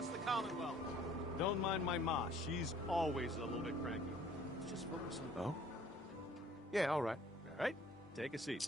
across the Commonwealth. Don't mind my ma. She's always a little bit cranky. Let's just focus on... Oh? Yeah, all right. All right, take a seat.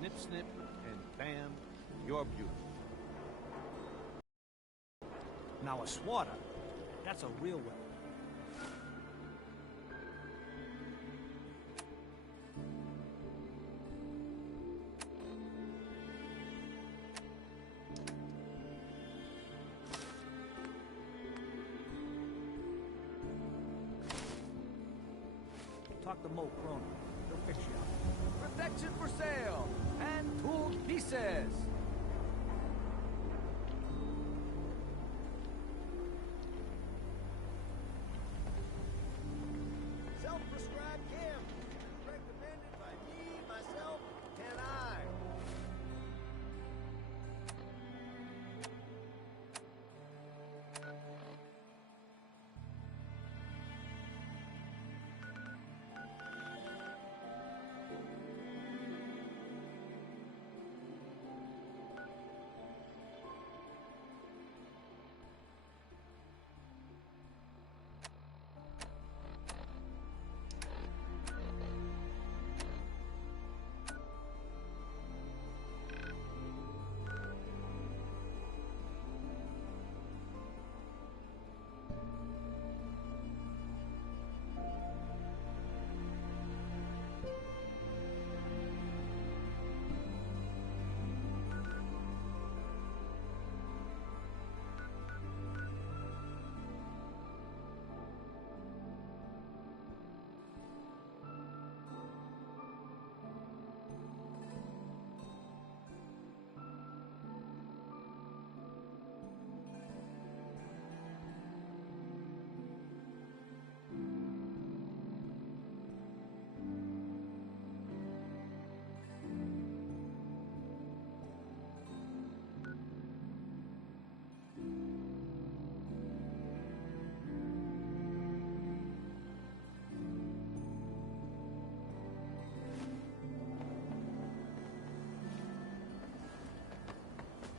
Snip, snip, and bam, you're beautiful. Now a swatter, that's a real weapon. Talk to Mo Cronin. He'll fix you up. Protection for sale! And pooled pieces! Self-prescribed chem. Recommended by me, myself, and I.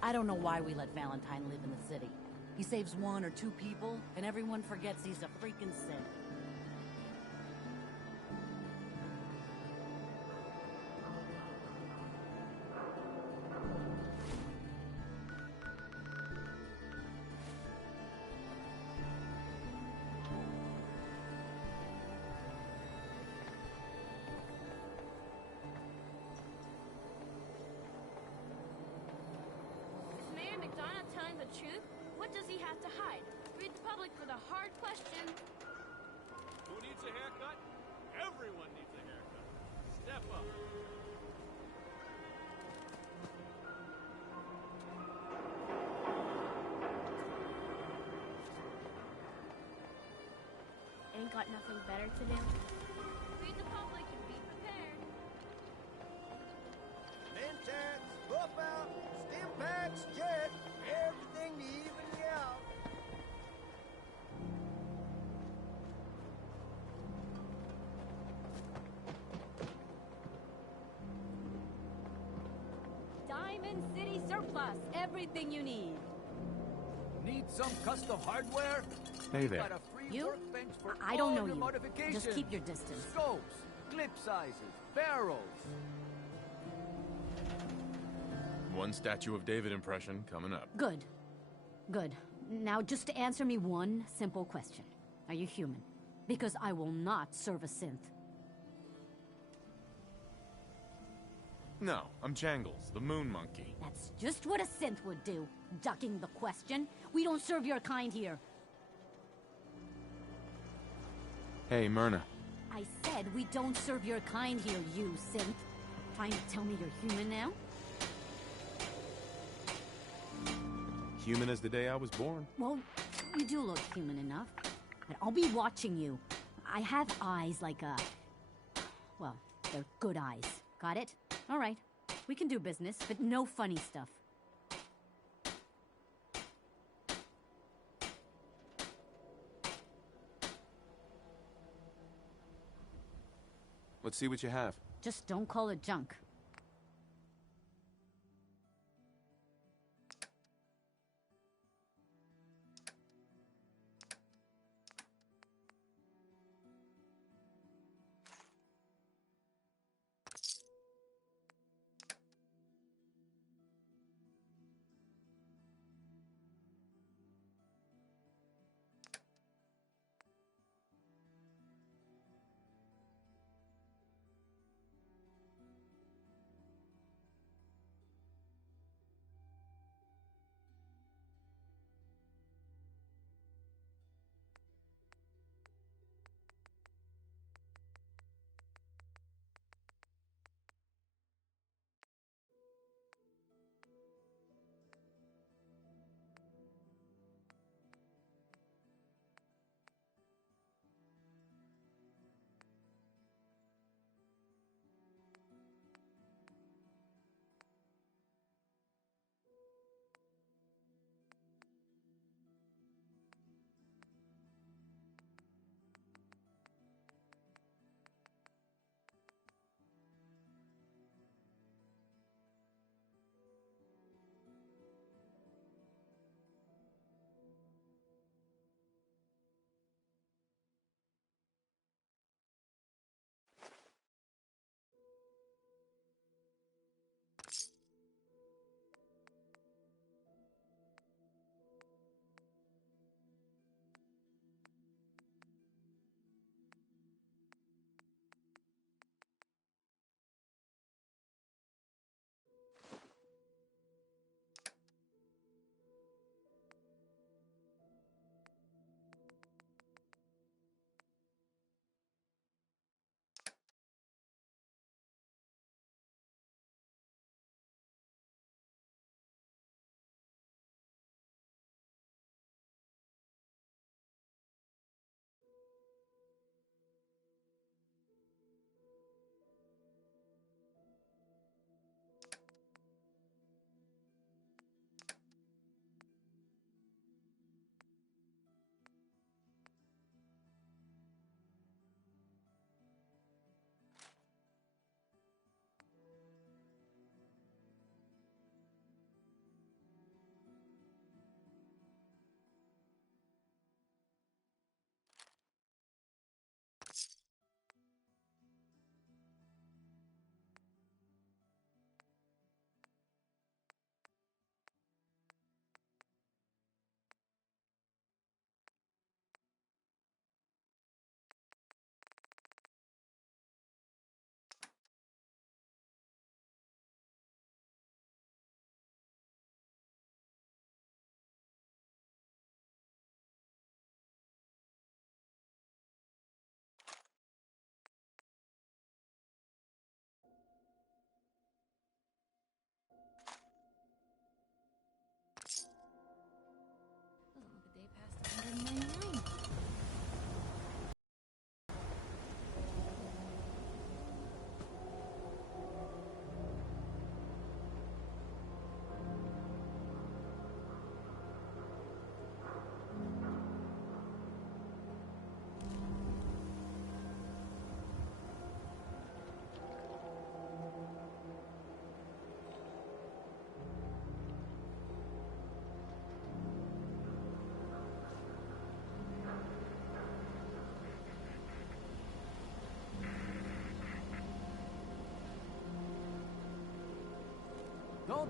I don't know why we let Valentine live in the city. He saves 1 or 2 people, and everyone forgets he's a freaking Sith. Is Mayor McDonough telling the truth? What does he have to hide? Read the public with a hard question. Who needs a haircut? Everyone needs a haircut. Step up. Ain't got nothing better to do? Read the public and be prepared. Mentats, hoof out, stim packs, jet, everything to even you out. Diamond City Surplus, everything you need. Need some custom hardware? Hey there. Got a free You? workbench for I don't all know your you. modifications. Just keep your distance. Scopes, clip sizes, barrels. One Statue of David impression coming up. Good. Good. Now, just to answer me one simple question. Are you human? Because I will not serve a synth. No, I'm Jangles, the moon monkey. That's just what a synth would do. Ducking the question. We don't serve your kind here. Hey, Myrna. I said we don't serve your kind here, you synth. Trying to tell me you're human now? Human as the day I was born. Well, you do look human enough. But I'll be watching you. I have eyes like a... Well, they're good eyes. Got it? All right. We can do business, but no funny stuff. Let's see what you have. Just don't call it junk.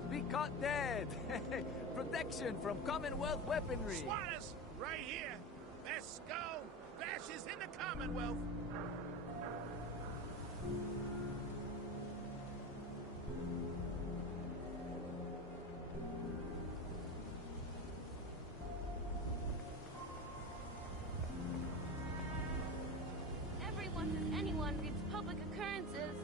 be caught dead. Protection from Commonwealth weaponry. SWATers, right here. Best skull bashes in the Commonwealth. Everyone who's anyone reads public occurrences.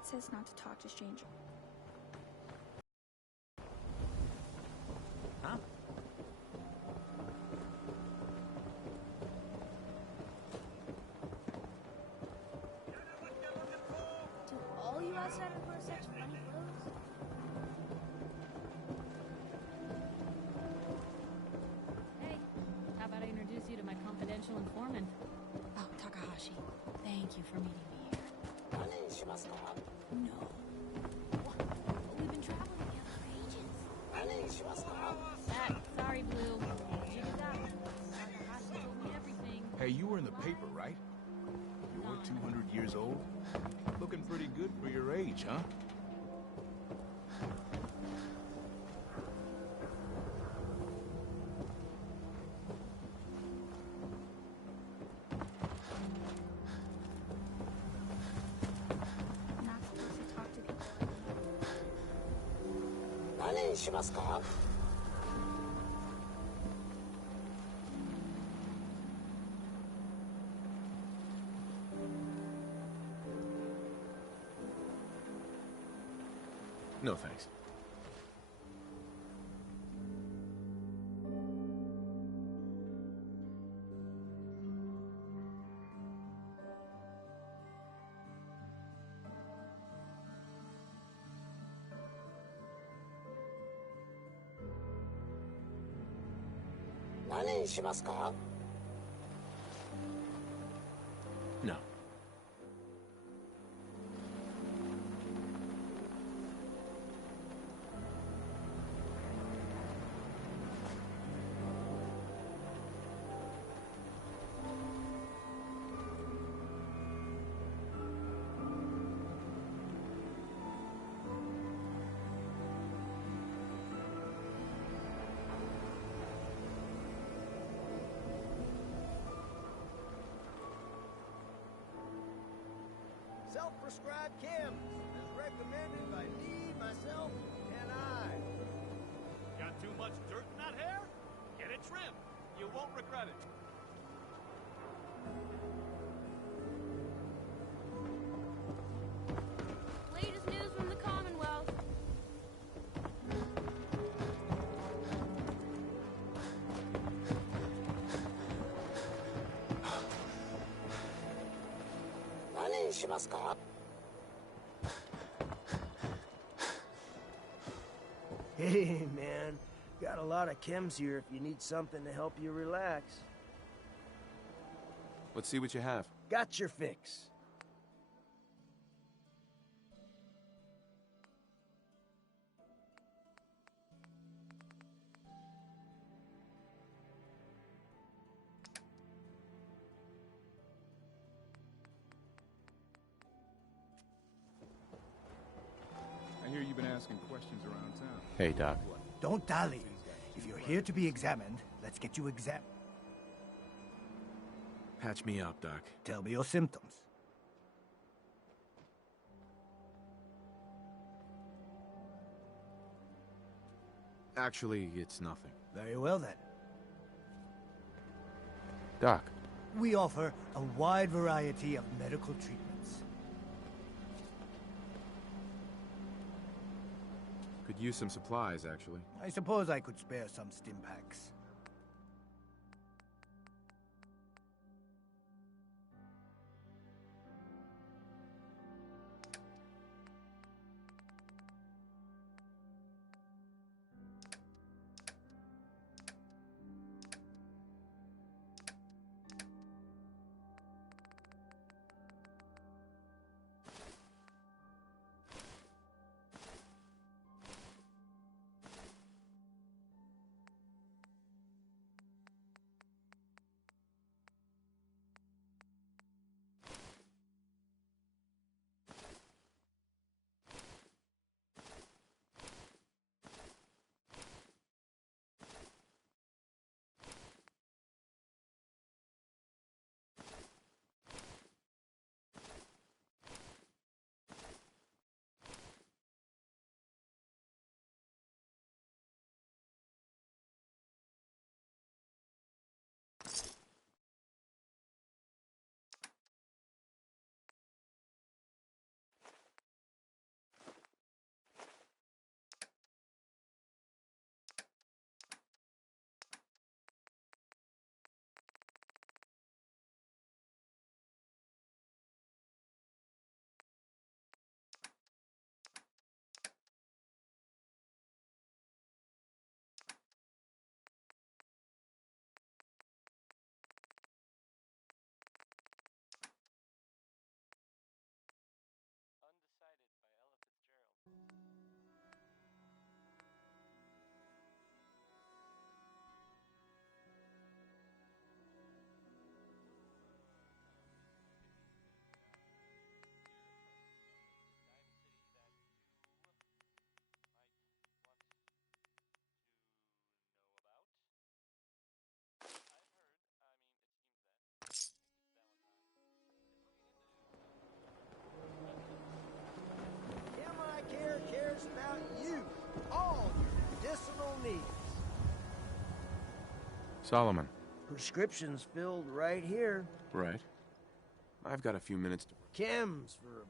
Dad says not to talk to strangers. Huh? Do all you outsiders wear such funny clothes? Hey, how about I introduce you to my confidential informant? Oh, Takahashi, thank you for meeting me here. No. What? We've been traveling together for ages. Sorry, Blue. Figured it out. Takahashi told me everything. Hey, you were in the paper, right? You're 200 years old? Looking pretty good for your age, huh? I'm not supposed to talk to people like that. No thanks. No. Self-prescribed chems, as recommended by me, myself, and I. Got too much dirt in that hair? Get it trimmed. You won't regret it. Latest news from the Commonwealth. Hey, man. Got a lot of chems here if you need something to help you relax. Let's see what you have. Got your fix. I hear you've been asking questions around town. Hey, Doc. Don't dally. If you're here to be examined, let's get you examined. Patch me up, Doc. Tell me your symptoms. Actually, it's nothing. Very well then. Doc. We offer a wide variety of medical treatments. Could use some supplies, actually. I suppose I could spare some stim packs. Solomon. Prescriptions filled right here. Right. I've got a few minutes to... Chems for...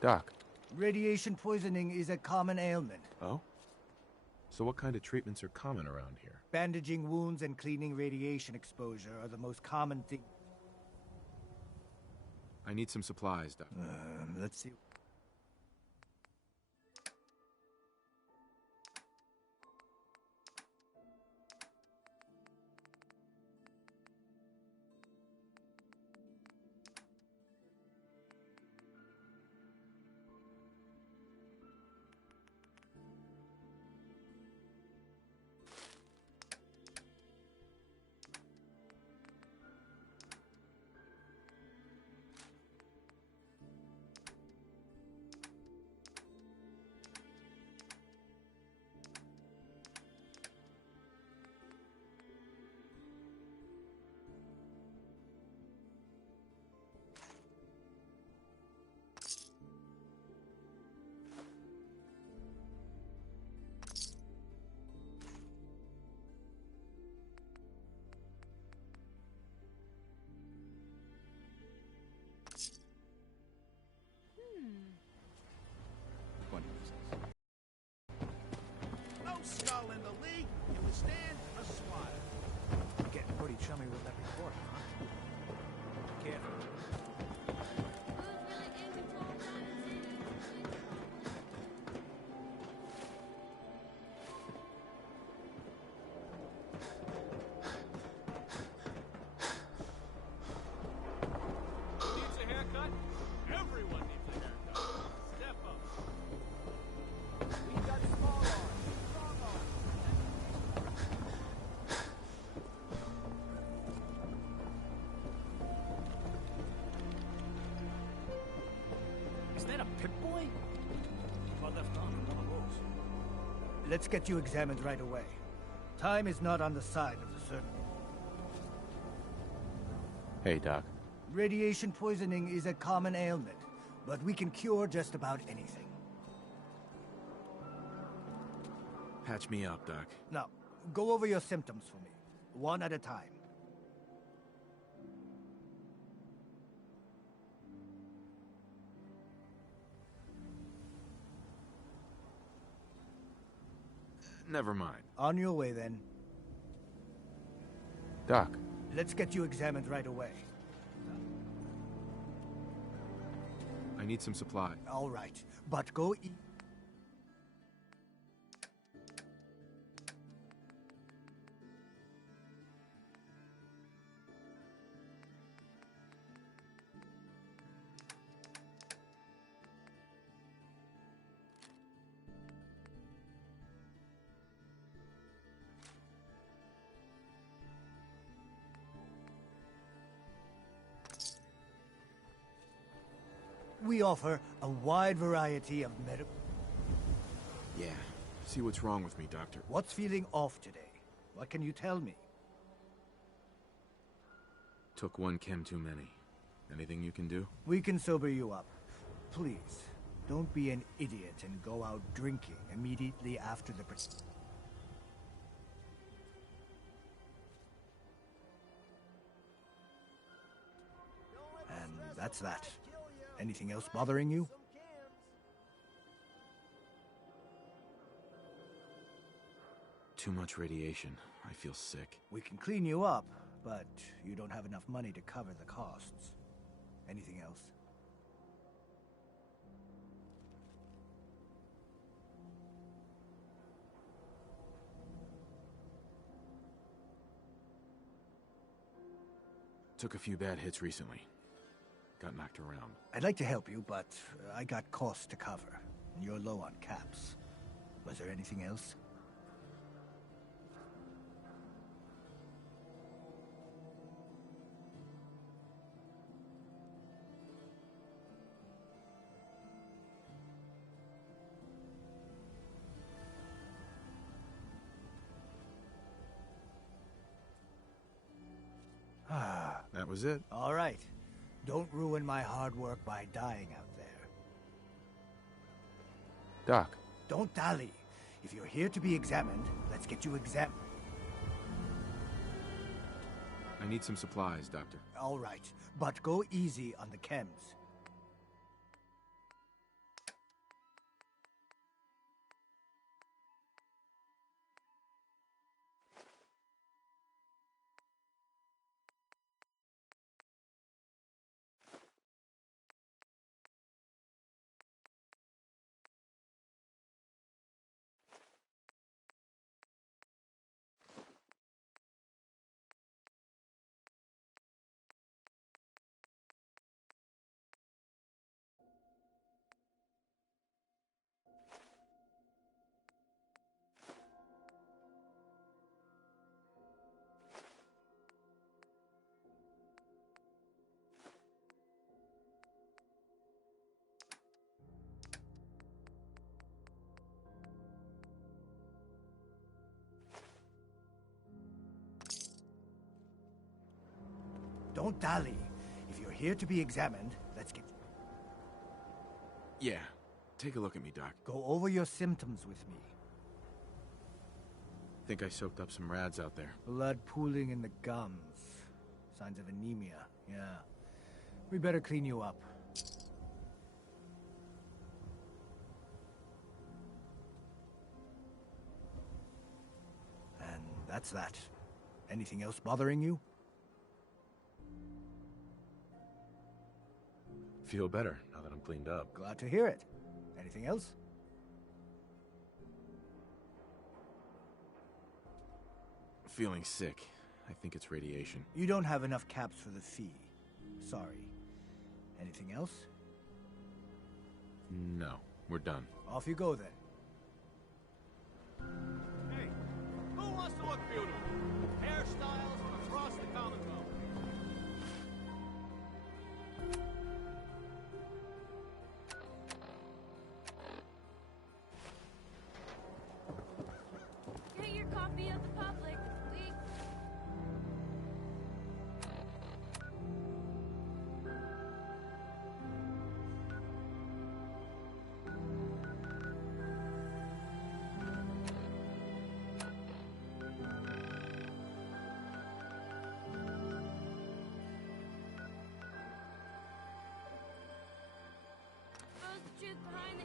Doc. Radiation poisoning is a common ailment. Oh? So what kind of treatments are common around here? Bandaging wounds and cleaning radiation exposure are the most common thing. I need some supplies, Doc. Let's see. No skull in the league can withstand a swatter. Getting pretty chummy with that report, huh? Careful. Who's really in control of Diamond City? Needs a haircut? Everyone needs a haircut. Step up. We got small arms, strong arms. Is that a Pip-Boy? Or left arm from one of those? Let's get you examined right away. Time is not on the side of the certain. Hey, Doc. Radiation poisoning is a common ailment, but we can cure just about anything. Patch me up, Doc. Now, go over your symptoms for me, one at a time. Never mind. On your way, then. Doc. Let's get you examined right away. I need some supplies. All right, but go eat. We offer a wide variety of medical... Yeah. See what's wrong with me, Doctor. What's feeling off today? What can you tell me? Took one chem too many. Anything you can do? We can sober you up. Please, don't be an idiot and go out drinking immediately after the... And that's that. Anything else bothering you? Too much radiation. I feel sick. We can clean you up, but you don't have enough money to cover the costs. Anything else? Took a few bad hits recently. Got knocked around. I'd like to help you, but I got costs to cover. And you're low on caps. Was there anything else? That was it. All right. Don't ruin my hard work by dying out there. Doc. Don't dally. If you're here to be examined, let's get you examined. I need some supplies, Doctor. All right, but go easy on the chems. Don't dally. If you're here to be examined, let's get... Yeah. Take a look at me, Doc. Go over your symptoms with me. Think I soaked up some rads out there. Blood pooling in the gums. Signs of anemia. Yeah. We better clean you up. And that's that. Anything else bothering you? Feel better now that I'm cleaned up. Glad to hear it. Anything else? Feeling sick. I think it's radiation. You don't have enough caps for the fee. Sorry. Anything else? No. We're done. Off you go then. Hey, who wants to look beautiful? Hairstyles from across the Commonwealth. Get your copy of the public. Expose the truth behind the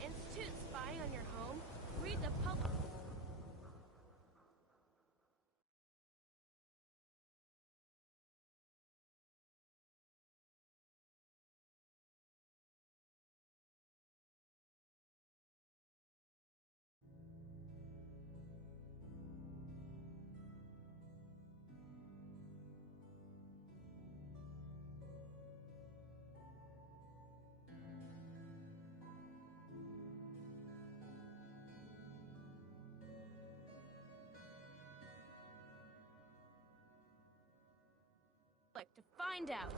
Institute spying on your home? Read the public. To find out.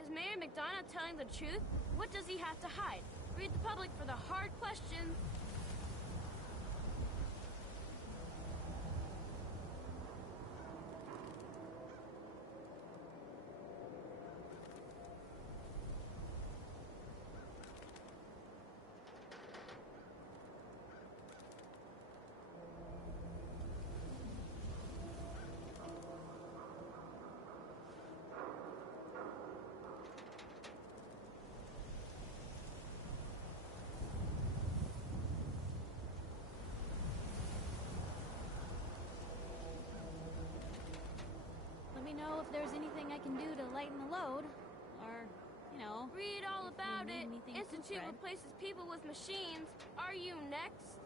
Is Mayor McDonough telling the truth? What does he have to hide? Read the public for the hard questions. Let me know if there's anything I can do to lighten the load. Or, you know... Read all about it. anything Institute replaces people with machines. Are you next?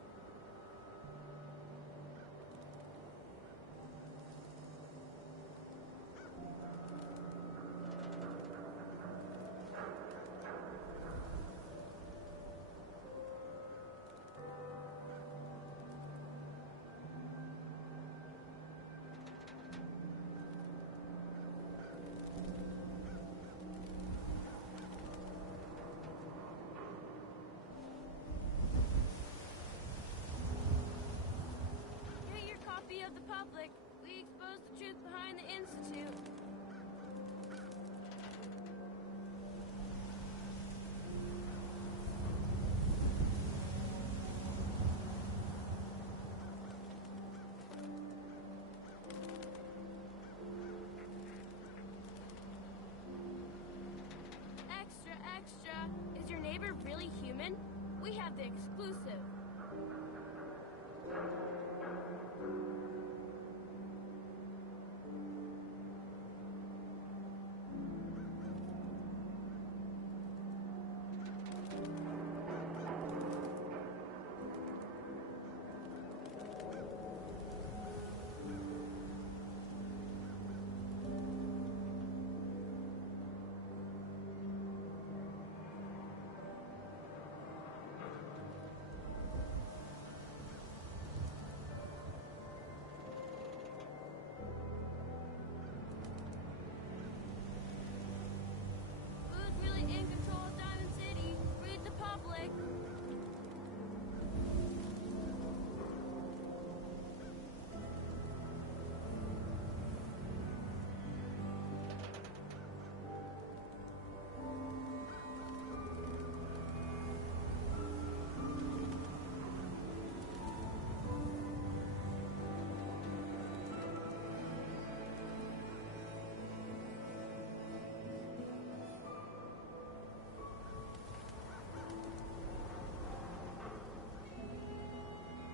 Of the public, we expose the truth behind the Institute. really human? We have the exclusive. Who's really in control of Diamond City? Read the public.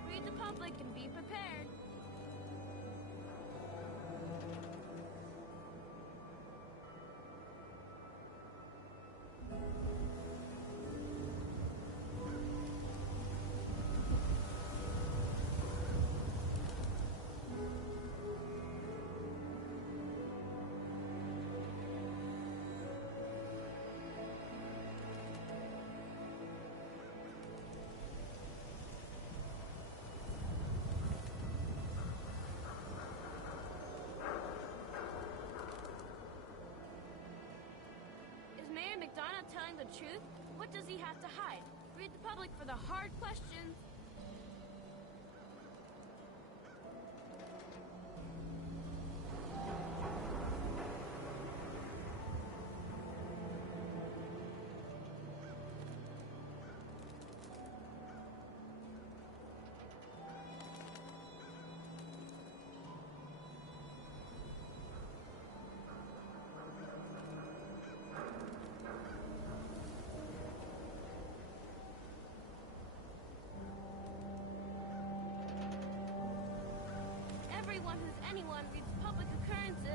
Read the public and be prepared. Is Mayor McDonough telling the truth? What does he have to hide? Read the public for the hard questions. Everyone who's anyone reads public occurrences.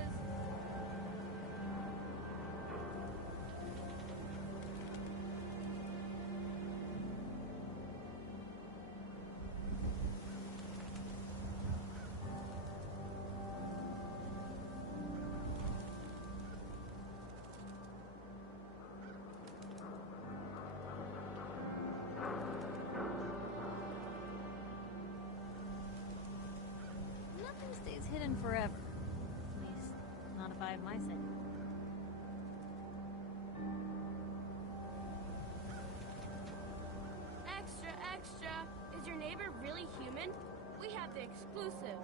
Nothing stays hidden forever. At least, not if I have my say. Extra, extra. Is your neighbor really human? We have the exclusive.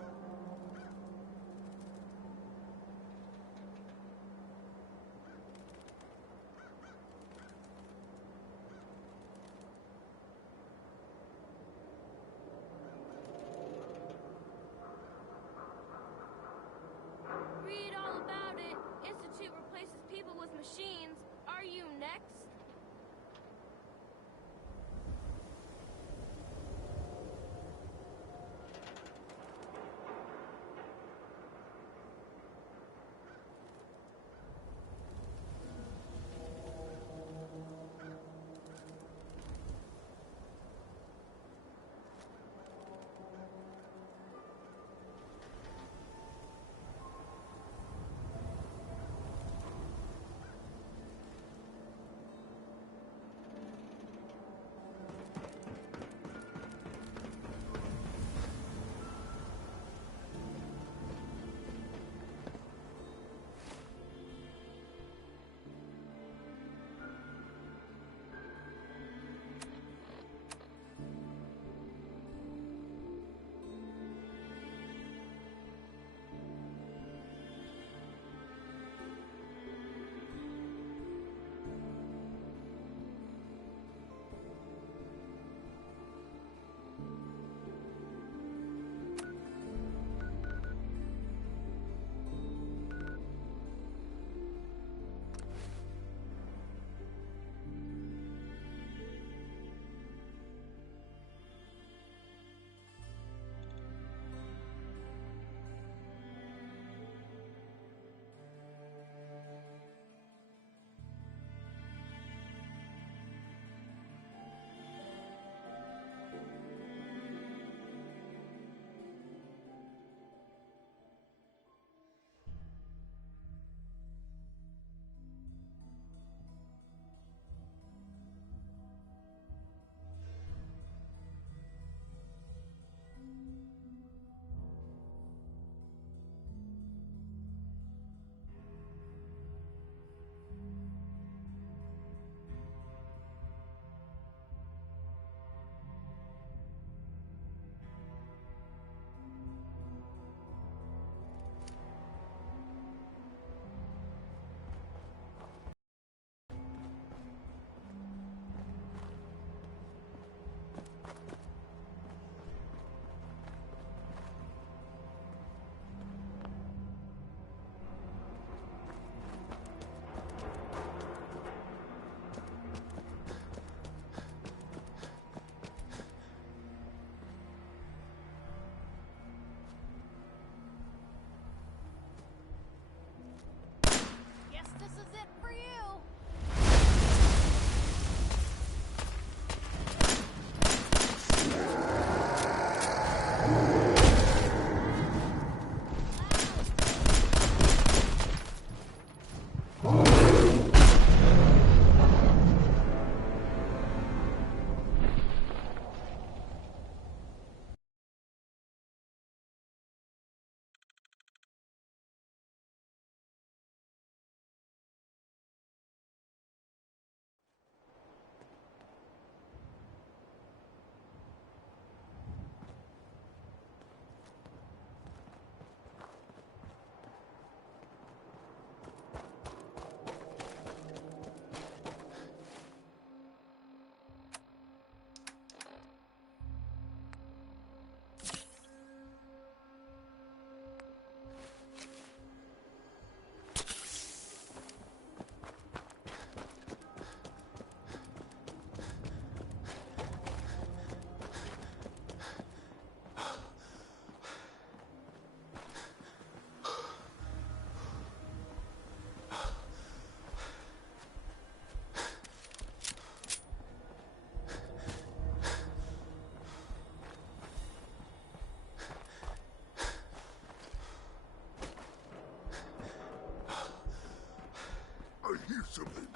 Read all about it. Institute replaces people with machines. Are you next? hear something.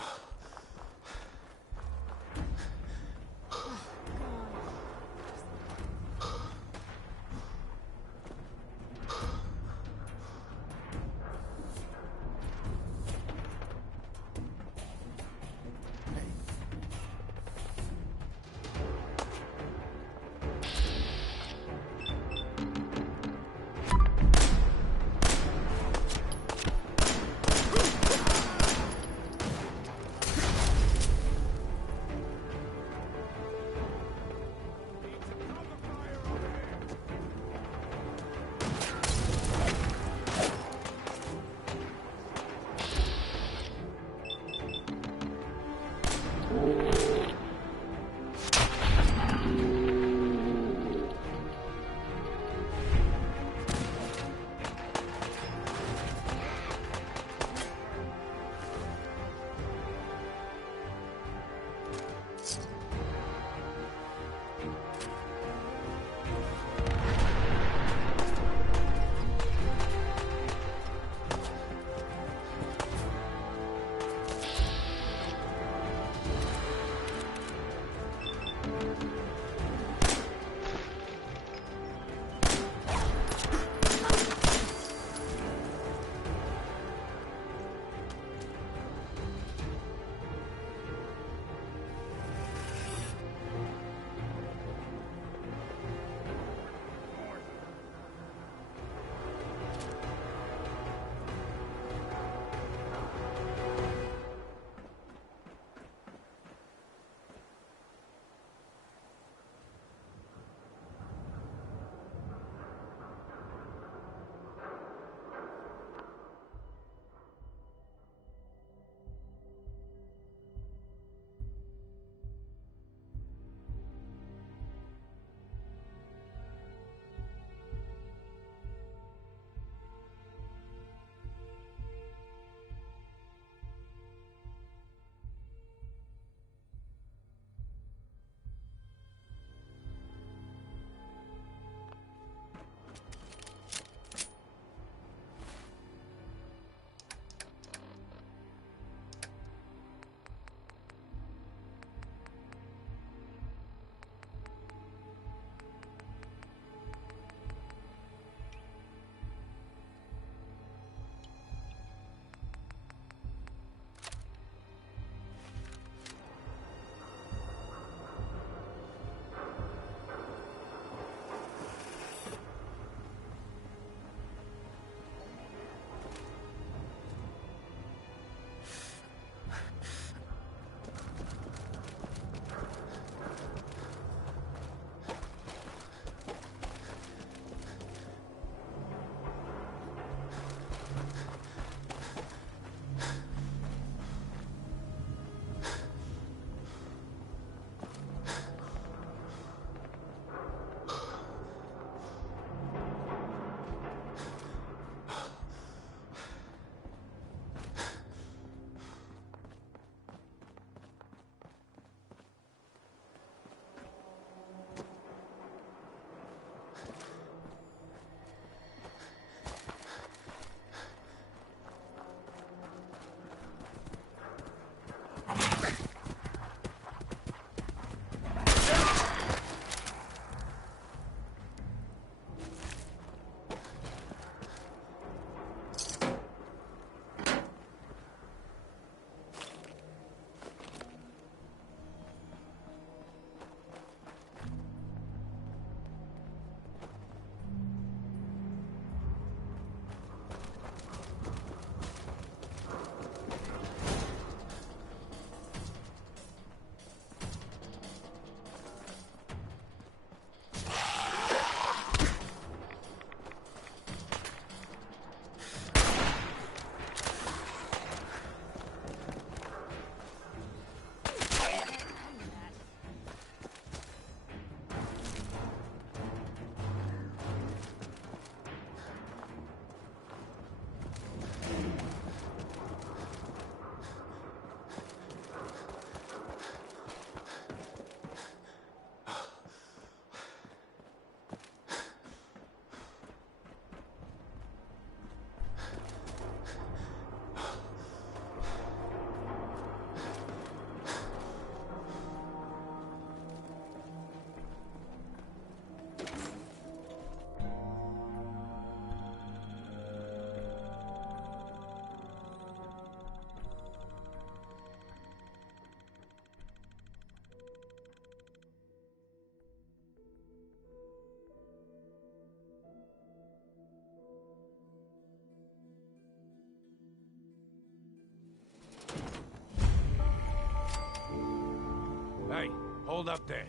hold up there.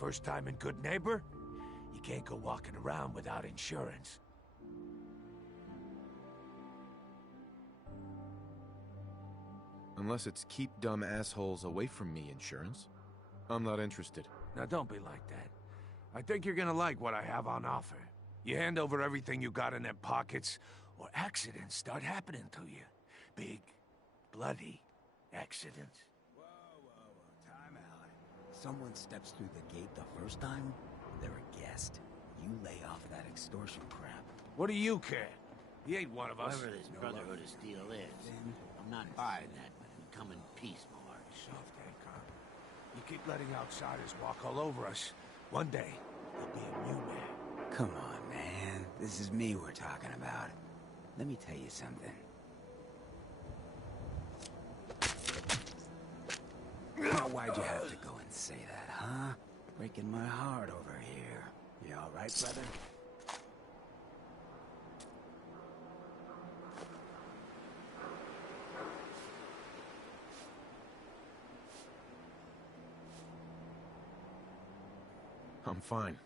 First time in Good Neighbor? You can't go walking around without insurance. Unless it's keep dumb assholes away from me insurance. I'm not interested. Now don't be like that. I think you're gonna like what I have on offer. You hand over everything you got in them pockets, or accidents start happening to you. Big, bloody accidents. Time out. Someone steps through the gate the first time, they're a guest. You lay off that extortion crap. What do you care? He ain't one of us. Whoever this Brotherhood of Steel is, I'm not interested in that. We come in peace, Mark. Soft, Hancock. You keep letting outsiders walk all over us. One day, you'll be immune there. Come on, man. This is me we're talking about. Let me tell you something. Now, why'd you have to go and say that, huh? Breaking my heart over here. You all right, brother? I'm fine.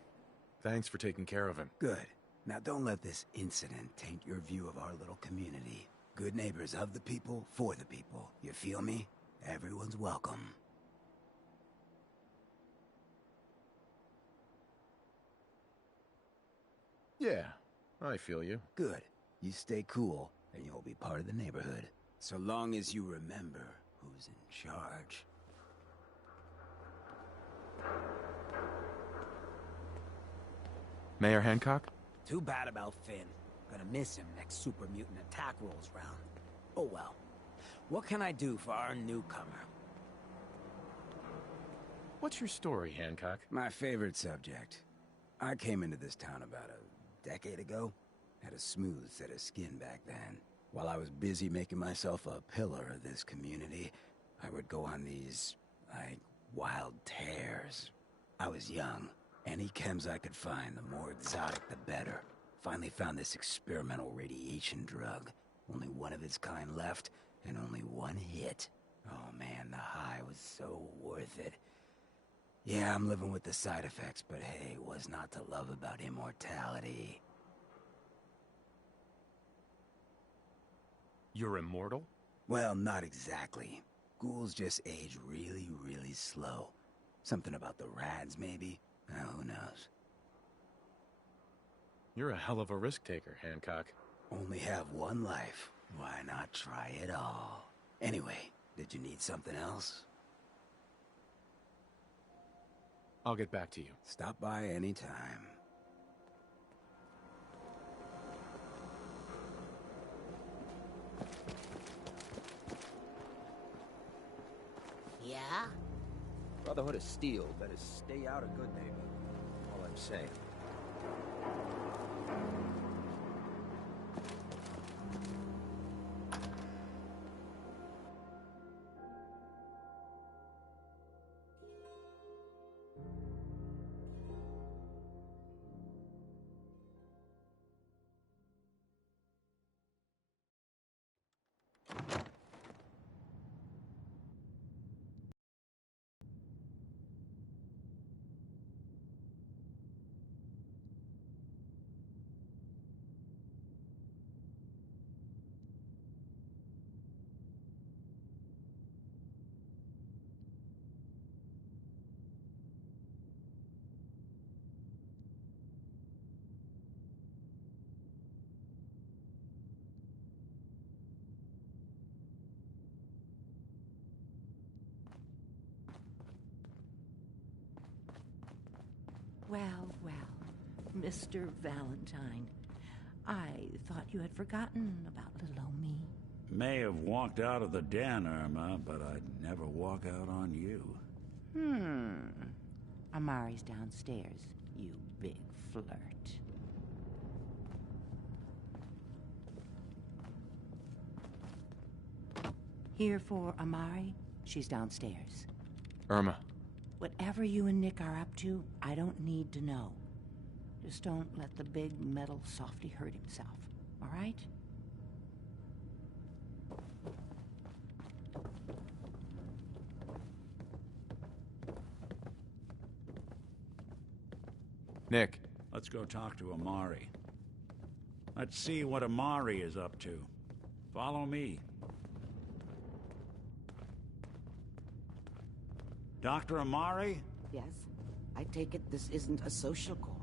Thanks for taking care of him. Good. Now don't let this incident taint your view of our little community. Good neighbors of the people, for the people. You feel me? Everyone's welcome. Yeah, I feel you. Good. You stay cool, and you'll be part of the neighborhood. So long as you remember who's in charge. Mayor Hancock? Too bad about Finn. Gonna miss him next super mutant attack rolls round. Oh well. What can I do for our newcomer? What's your story, Hancock? My favorite subject. I came into this town about a decade ago. Had a smooth set of skin back then. While I was busy making myself a pillar of this community, I would go on these, like, wild tears. I was young. Any chems I could find, the more exotic the better. Finally found this experimental radiation drug. Only one of its kind left, and only one hit. Oh man, the high was so worth it. Yeah, I'm living with the side effects, but hey, what's not to love about immortality? You're immortal? Well, not exactly. Ghouls just age really, really slow. Something about the rads, maybe? Who knows? You're a hell of a risk taker, Hancock. Only have one life. Why not try it all? Anyway, did you need something else? I'll get back to you. Stop by anytime. Yeah? Brotherhood of Steel better stay out of Good Neighbor. All I'm saying. Well, well, Mr. Valentine. I thought you had forgotten about little old me. May have walked out of the den, Irma, but I'd never walk out on you. Amari's downstairs, you big flirt. Here for Amari? She's downstairs. Irma. Whatever you and Nick are up to, I don't need to know. Just don't let the big metal softy hurt himself, all right? Nick. Let's go talk to Amari. Let's see what Amari is up to. Follow me. Dr. Amari? Yes? I take it this isn't a social call.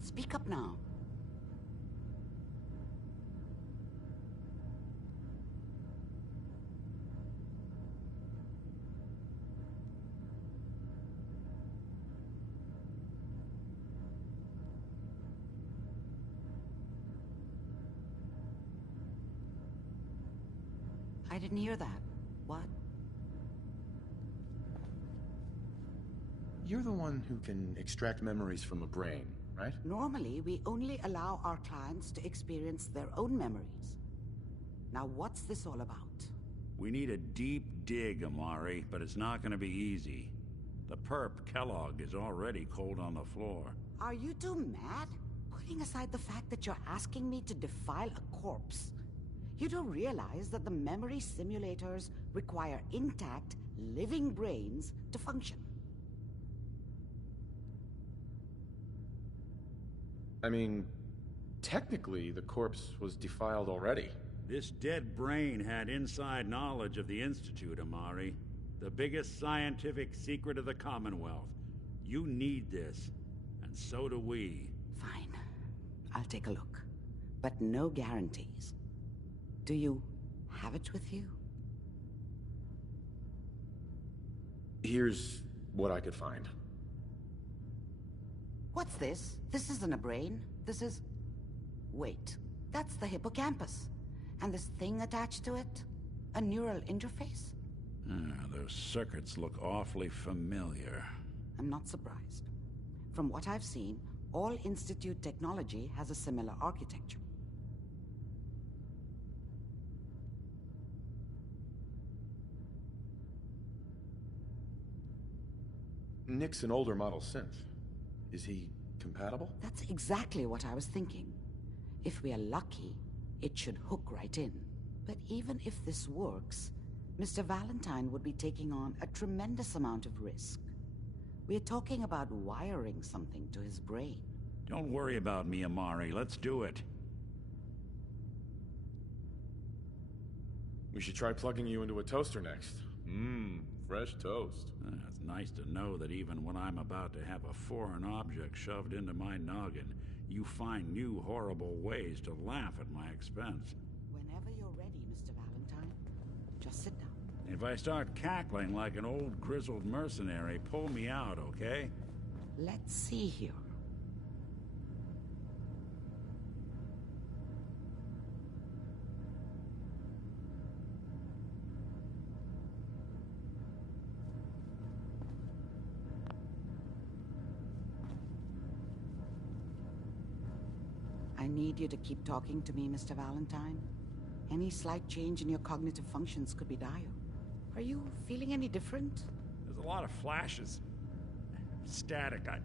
Speak up now. I didn't hear that. What? You're the one who can extract memories from a brain, right? Normally, we only allow our clients to experience their own memories. Now, what's this all about? We need a deep dig, Amari, but it's not gonna be easy. The perp, Kellogg, is already cold on the floor. Are you two mad? Putting aside the fact that you're asking me to defile a corpse, you do realize that the memory simulators require intact, living brains to function. I mean, technically, the corpse was defiled already. This dead brain had inside knowledge of the Institute, Amari. The biggest scientific secret of the Commonwealth. You need this, and so do we. Fine. I'll take a look. But no guarantees. Do you have it with you? Here's what I could find. What's this? This isn't a brain. This is... Wait. That's the hippocampus. And this thing attached to it? A neural interface? Those circuits look awfully familiar. I'm not surprised. From what I've seen, all Institute technology has a similar architecture. Nick's an older model synth. Is he compatible? That's exactly what I was thinking. If we are lucky, it should hook right in. But even if this works, Mr. Valentine would be taking on a tremendous amount of risk. We're talking about wiring something to his brain. Don't worry about me, Amari. Let's do it. We should try plugging you into a toaster next. Fresh toast. It's nice to know that even when I'm about to have a foreign object shoved into my noggin, you find new horrible ways to laugh at my expense. Whenever you're ready, Mr. Valentine, just sit down. If I start cackling like an old grizzled mercenary, pull me out, okay? Let's see here. I need you to keep talking to me, Mr. Valentine. Any slight change in your cognitive functions could be dire. Are you feeling any different? There's a lot of flashes. Static. I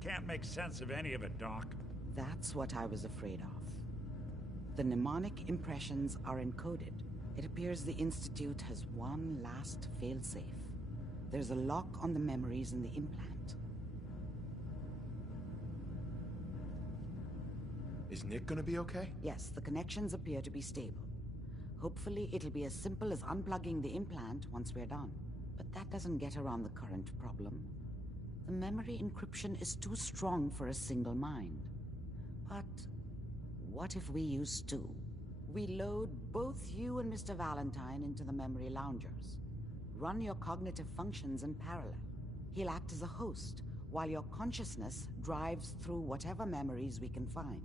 can't make sense of any of it, Doc. That's what I was afraid of. The mnemonic impressions are encoded. It appears the Institute has one last failsafe. There's a lock on the memories in the implant. Is Nick gonna be okay? Yes, the connections appear to be stable. Hopefully, it'll be as simple as unplugging the implant once we're done. But that doesn't get around the current problem. The memory encryption is too strong for a single mind. But what if we use two? We load both you and Mr. Valentine into the memory loungers. Run your cognitive functions in parallel. He'll act as a host, while your consciousness drives through whatever memories we can find.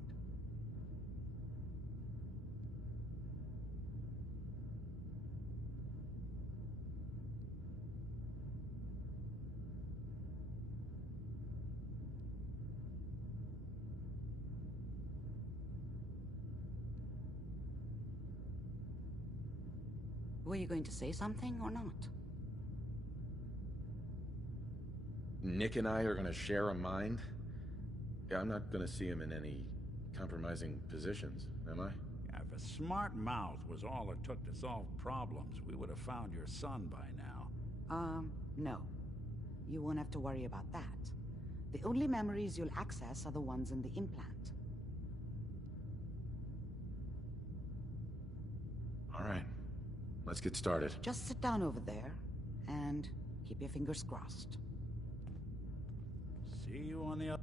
Were you going to say something or not? Nick and I are gonna share a mind? Yeah, I'm not gonna see him in any compromising positions, am I? If a smart mouth was all it took to solve problems, we would have found your son by now. No. You won't have to worry about that. The only memories you'll access are the ones in the implant. All right. Let's get started. Just sit down over there and keep your fingers crossed. See you on the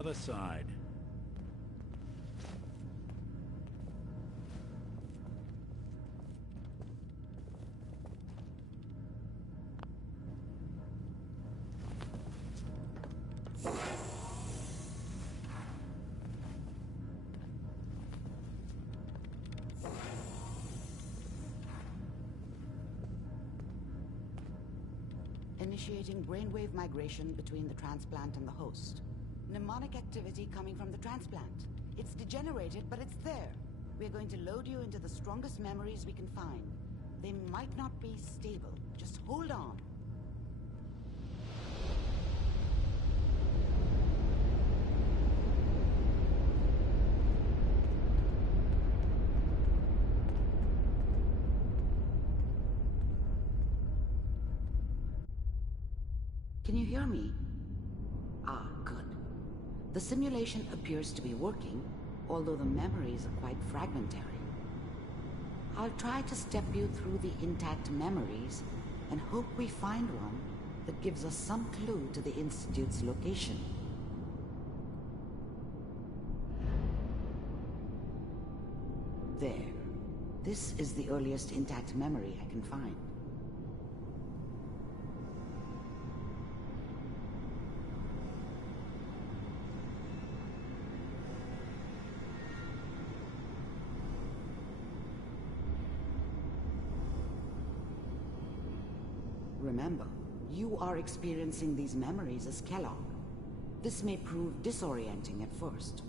other side. Initiating brainwave migration between the transplant and the host. Mnemonic activity coming from the transplant. It's degenerated, but it's there. We're going to load you into the strongest memories we can find. They might not be stable. Just hold on. Can you hear me? Ah, good. The simulation appears to be working, although the memories are quite fragmentary. I'll try to step you through the intact memories and hope we find one that gives us some clue to the Institute's location. There. This is the earliest intact memory I can find. Remember, you are experiencing these memories as Kellogg. This may prove disorienting at first.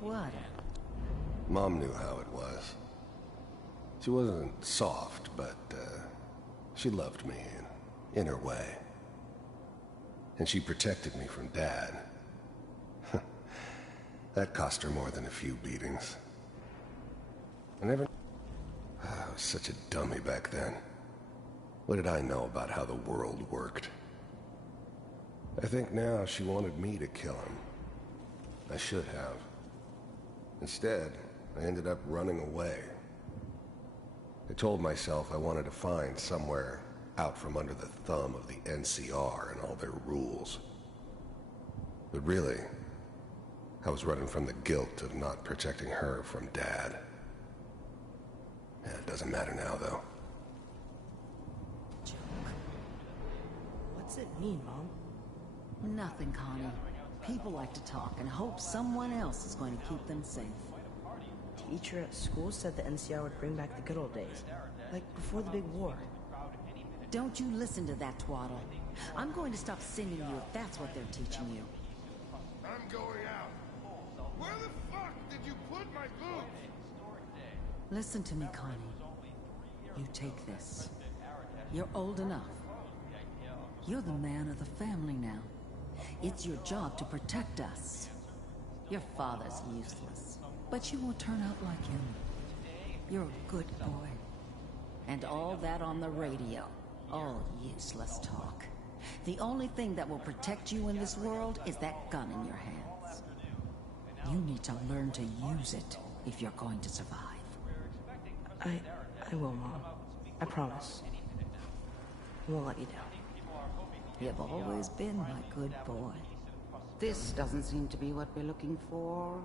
What? Mom knew how it was. She wasn't soft, but she loved me in her way. And she protected me from Dad. That cost her more than a few beatings. I was such a dummy back then. What did I know about how the world worked? I think now she wanted me to kill him. I should have. Instead, I ended up running away. I told myself I wanted to find somewhere out from under the thumb of the NCR and all their rules. But really, I was running from the guilt of not protecting her from Dad. Yeah, it doesn't matter now, though. What's it mean, Mom? Nothing, Connie. People like to talk and hope someone else is going to keep them safe. Teacher at school said the NCR would bring back the good old days. Like before the big war. Don't you listen to that twaddle. I'm going to stop sending you if that's what they're teaching you. I'm going out. Where the fuck did you put my boots? Listen to me, Connie. You take this. You're old enough. You're the man of the family now. It's your job to protect us. Your father's useless, but you won't turn out like him. You're a good boy. And all that on the radio, all useless talk. The only thing that will protect you in this world is that gun in your hands. You need to learn to use it if you're going to survive. I will, Mom. I promise. I won't let you down. You've always been my good boy. This doesn't seem to be what we're looking for.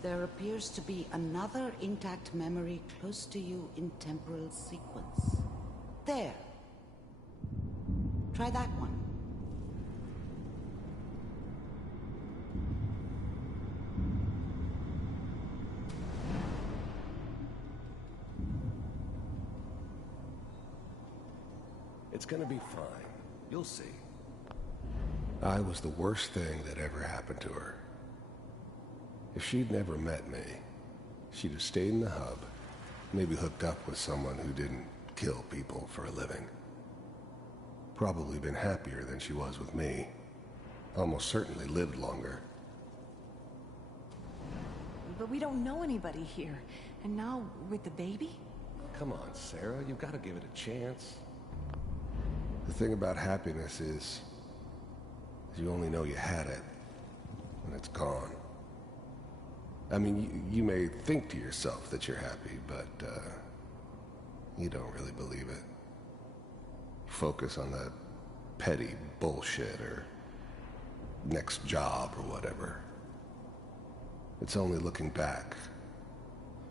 There appears to be another intact memory close to you in temporal sequence. There. Try that one. It's gonna be fine. You'll see. I was the worst thing that ever happened to her. If she'd never met me, she'd have stayed in the hub, maybe hooked up with someone who didn't kill people for a living. Probably been happier than she was with me. Almost certainly lived longer. But we don't know anybody here. And now, with the baby? Come on, Sarah, you've got to give it a chance. The thing about happiness is you only know you had it when it's gone. I mean, you may think to yourself that you're happy, but you don't really believe it. Focus on that petty bullshit or next job or whatever. It's only looking back,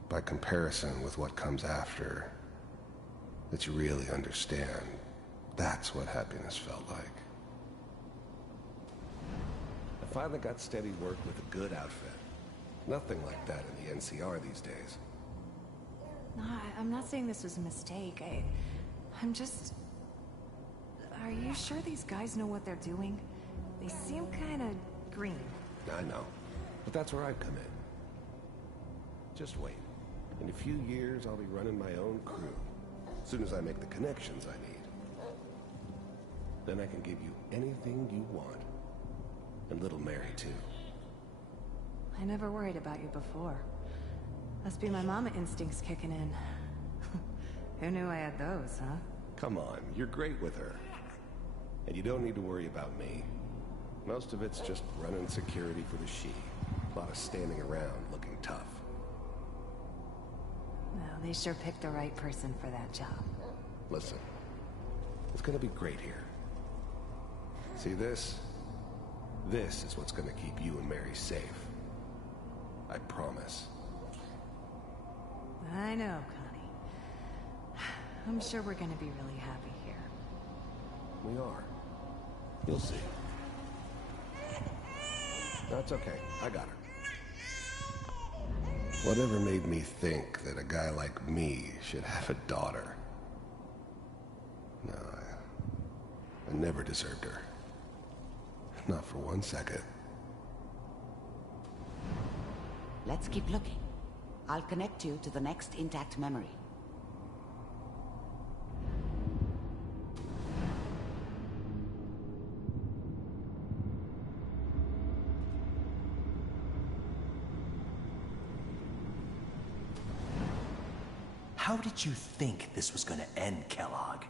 by comparison with what comes after, that you really understand. That's what happiness felt like. I finally got steady work with a good outfit. Nothing like that in the NCR these days. No, I'm not saying this was a mistake. I'm just... Are you sure these guys know what they're doing? They seem kind of green. I know, but that's where I come in. Just wait. In a few years, I'll be running my own crew. As soon as I make the connections I need. Then I can give you anything you want. And little Mary, too. I never worried about you before. Must be my mama instincts kicking in. Who knew I had those, huh? Come on, you're great with her. And you don't need to worry about me. Most of it's just running security for the she. A lot of standing around looking tough. Well, they sure picked the right person for that job. Listen, it's gonna be great here. See this? This is what's gonna keep you and Mary safe. I promise. I know, Connie. I'm sure we're gonna be really happy here. We are. You'll see. That's okay. I got her. Whatever made me think that a guy like me should have a daughter? No, I never deserved her. Not for 1 second. Let's keep looking. I'll connect you to the next intact memory. How did you think this was gonna end, Kellogg?